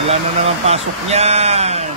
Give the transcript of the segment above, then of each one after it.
Wala na naman pasok niyan.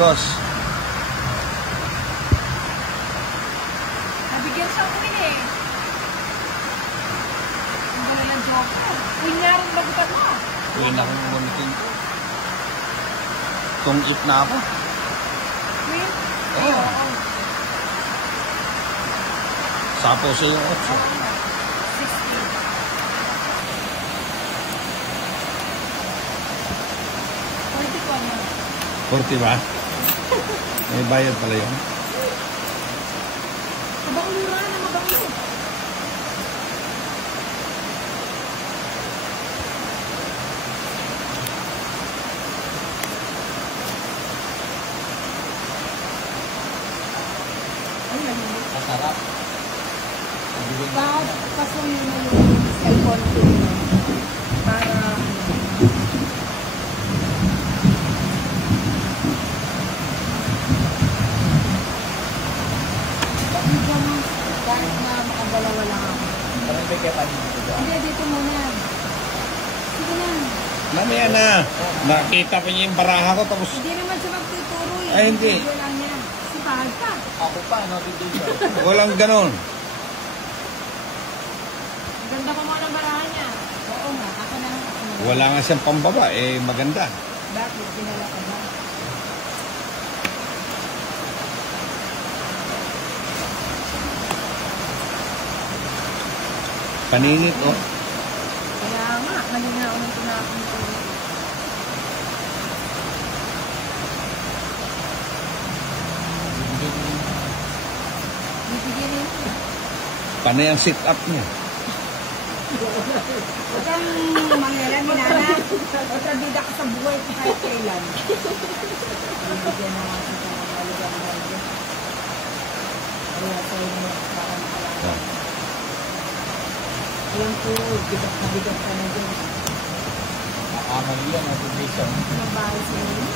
Dos. Nabigyan siya ko eh. Ang wala ng joker. Uy, narong bagutan mo. Uy, nakong gamitin ko. Tungit na ako. Uy? Oo. Sapo sa yung 8. 40 ba? May bayad pala yun. Mabakulura na mabakulo. Ay, nalimutan. Masarap. Bakit pasunin mo yung cellphone ko para kahit na makagalawa lang ako. Parang may kaya panin dito. Hindi, dito muna. Sige na. Mamaya na. Nakita pa niya yung baraha ko tapos... Hindi naman siya magtuturo eh. Ay, hindi. Video lang niya. Si Bahag ka. Ako pa, no? Video. Walang ganon. Ganda pa mo ng barahan niya. Oo nga, ako na lang. Wala nga siyang pambaba, eh maganda. Bakit? Dinala ka ba? Paninit, oh. Kaya nga, kanina ako nang tinapon ko. Panay ang sit-up niya. Huwag kang mangyalan, minana. Huwag kang bida ka sa buhay kahit kailan. Bibigyan na nga kita ng maligang-maligang. Kaya sa'yo mo, parang pala. Alam ko, bigat na bigat ka na dyan. Amali yan, obligation. Mabahay sa inyo.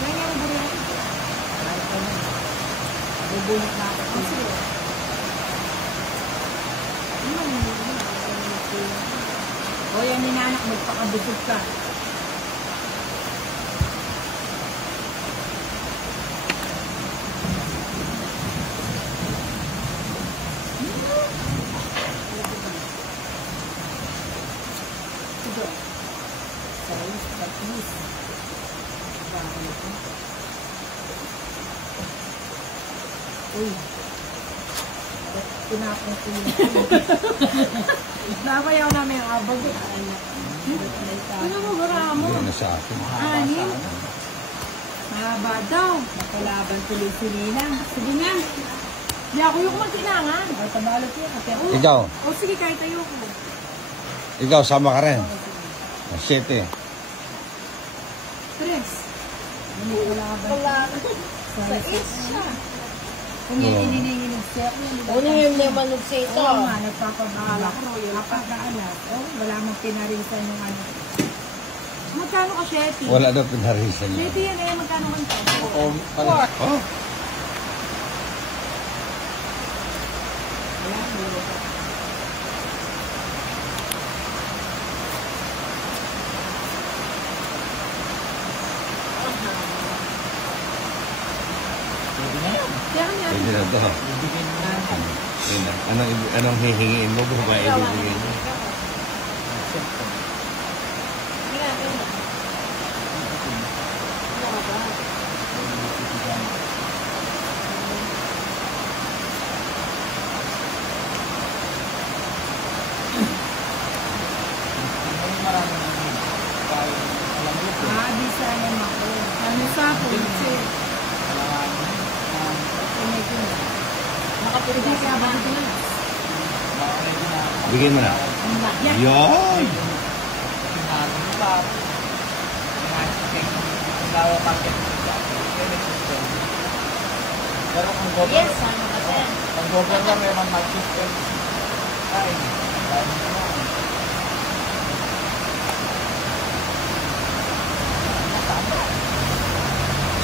Ganyan ba yan? Ay, ano? Bubunot na ako. Ang sila. O yan, ninanak, magpakabusog ka. Uy, tinapong ko yun. Nakayaw namin ang abag. Ano mo, bara mo? Hindi na sa akin. Anin? Mahaba daw. Nakalaban tuloy si Nina. Sige nga. Di ako yung magkinangan. O, tabalot yun. Ikaw? O, sige, kahit tayo ko. Ikaw, sama ka rin. 7. Tres. Hindi ko laban. Sa isa. Kung yan inininginig siya. Ano yung naman sa ito? Oo nga, nagpapabahala ko. Kapag naalat, wala mong pinarisan yung ano. Magkano ka, Shetty? Wala daw pinarisan niya. Shetty yan eh, magkano ka ito? Oh? Wala, wala. Kaya kami yan. Pwede na ito. Anong hihingiin mo? Babae ibibigay mo? Bisa yan ako. Ano sa ako? Nakapagod ka ba ito na? Bigyan mo na. Yan! Pero kung governor, Yes, ano kasi? ang governor naman mag-system. Ay,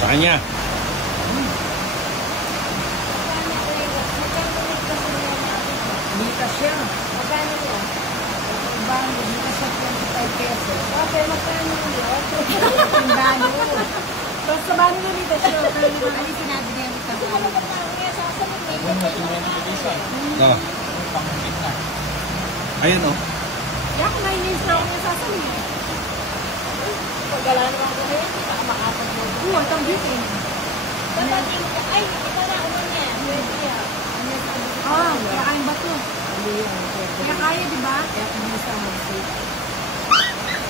Sa kanya. Litas siya. Magkano yun? Ibang, litas siya 25 pesos. Okay, magkano yun? Timbano. Basta ba nila litas siya? Ano sinabi niya yung litas? Ano ba tayo niya sasalit niya? kung natingin ng division, Ito. pang-hit na. Ayun o. Kaya kung nainis na ako niya sasalit. Pagala naman ko ngayon, baka makapag mo. Oo, itong bitin. Dapat yung, ay, ito na, ano niya? Pwede niya. Oo, kaya kaya ba ito? Kaya kaya, di ba? Kaya kung nasa mag-save.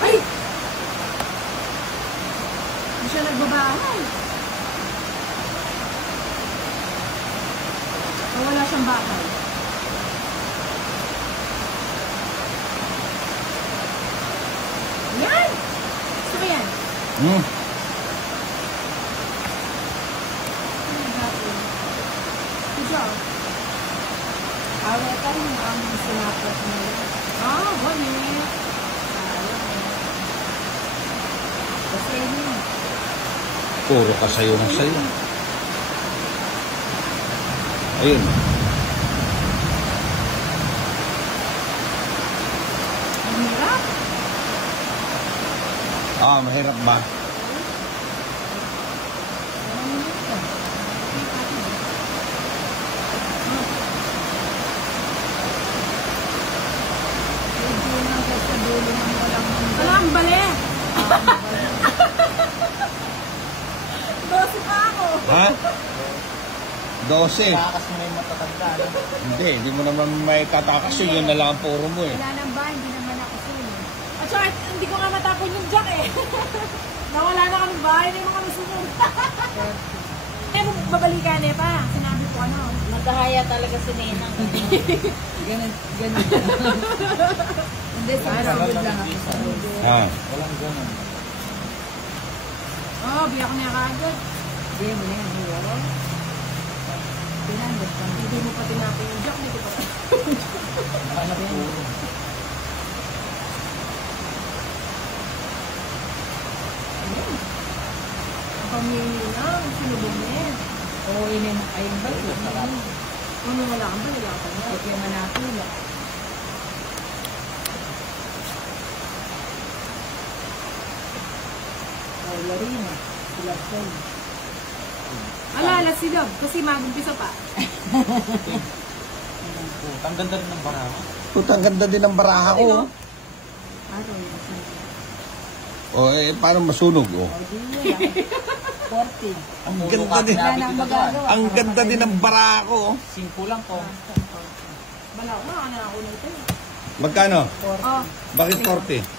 Ay! Hindi siya nagbabahay. O wala siyang bakal. Yan! Gusto ko yan. Hmm. Good job. Awet ka rin ang sinapot mo. Ah, bonnet. Kasi yun. Puro ka sayo ng sayo. Ayun. Ang hirap. Mahirap ba? Wala ang bali. 12 pa ako. Ha? 12. Takas mo na yung matatanda. No? Hindi mo naman may tatakas yun. Yun na lang ang puro mo eh. Wala nang ba, hindi naman ako sino. At saka, hindi ko nga matapon yung jack eh. Nawala na kami bahay na yung mga masunod. Eh, babalikan eh pa. Sinabi ko ano. Magkahaya talaga si Nenang. Ganun. Hindi, sa sahod lang ako sa sahod. Walang ganun. Oh, biyak niya kaagad. Hindi mo na yan, hiyo. Pinandot ka. Hindi mo pa tinapon yung jack. Hindi ko pa. Hanap po. Ang pamili na. Ang sinubong niya. Oo, ayun ba? Ano wala kang ba? Wala ka na. Ito yung manatula. Oh, Larina. Sila Sol. Alala sila. Kasi mag-umpisa pa. Ang ganda rin ng baraha. Putang ganda din ng baraha ko. Araw yung sila. O, paano masunog, oh? Oh, di mo lang. 40. Ang ganda din. Wala na ang magagawa. Ang ganda din ng baraha ko, oh. 5 lang to. Bala ko na. Ano ako na ito eh. Magkano? Oh. Bakit 40?